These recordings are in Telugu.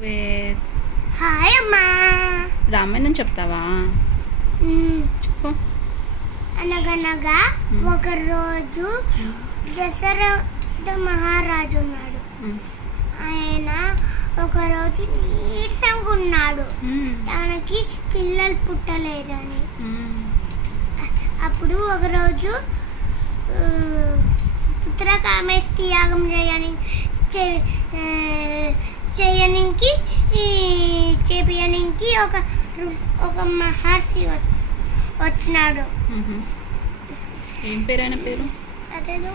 హాయ్ అమ్మా. రామాయణం చెప్తావా? చెప్పు. అనగనగా ఒక రోజు దశరథ మహారాజు ఉన్నాడు. ఆయన ఒకరోజు నీరసంగా ఉన్నాడు, తనకి పిల్లలు పుట్టలేదని. అప్పుడు ఒకరోజు పుత్రకామేష్టి యాగం చేపించడానికి ఒక మహర్షి వచ్చినాడు. ఏం పేరు ఆయన పేరు? అదేదో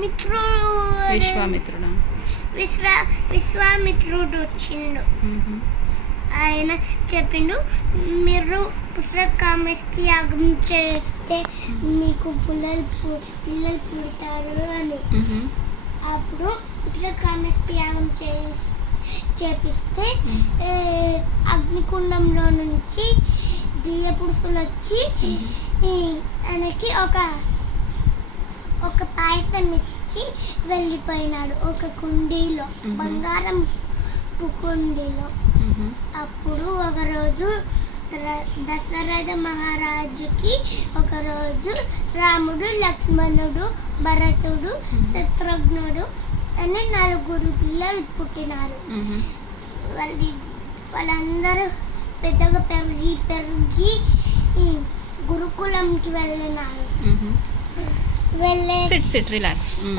మిత్రుడు, విశ్వామిత్రుడా? విశ్వామిత్రుడు వచ్చిండు. ఆయన చెప్పిండు, మీరు పుత్రకామేష్టి యాగం చేస్తే మీకు పిల్లలు పుడతారు అని. అప్పుడు పుత్రకామేష్టి యాగం చేపిస్తే అగ్నికుండంలో నుంచి దివ్య పురుషులు వచ్చి ఆయనకి ఒక పాయసం ఇచ్చి వెళ్ళిపోయినాడు, ఒక కుండీలో, బంగారం కుండీలో. అప్పుడు ఒకరోజు దశరథ మహారాజుకి ఒకరోజు రాముడు, లక్ష్మణుడు, భరతుడు, శత్రుఘ్నుడు అని 4 పిల్లలు పుట్టినారు. వాళ్ళందరూ పెద్దగా పెరిగి గురుకులంకి వెళ్ళినారు.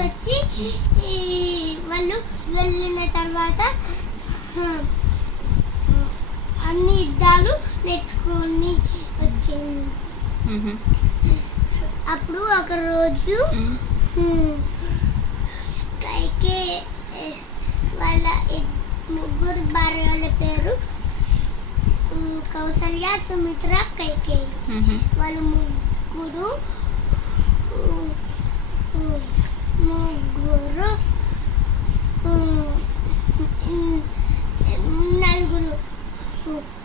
వచ్చి వాళ్ళు వెళ్ళిన తర్వాత అన్ని యుద్ధాలు నేర్చుకొని వచ్చింది. అప్పుడు ఒకరోజు కైకేయి వాళ్ళ 3 భార్యల పేరు కౌసల్య, సుమిత్ర, కైకేయి. వాళ్ళు ముగ్గురు నలుగురు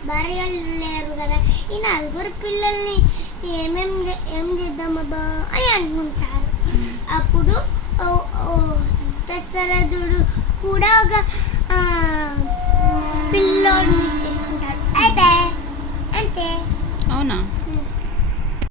భార్యలు లేరు కదా, ఈ 4 పిల్లల్ని ఏం చేద్దామబ్బా అని అనుకుంటారు. అప్పుడు దశరథుడు కూడా ఒక పిల్లోడిని తీసుకుంటాడు. అయితే అంతే. అవునా?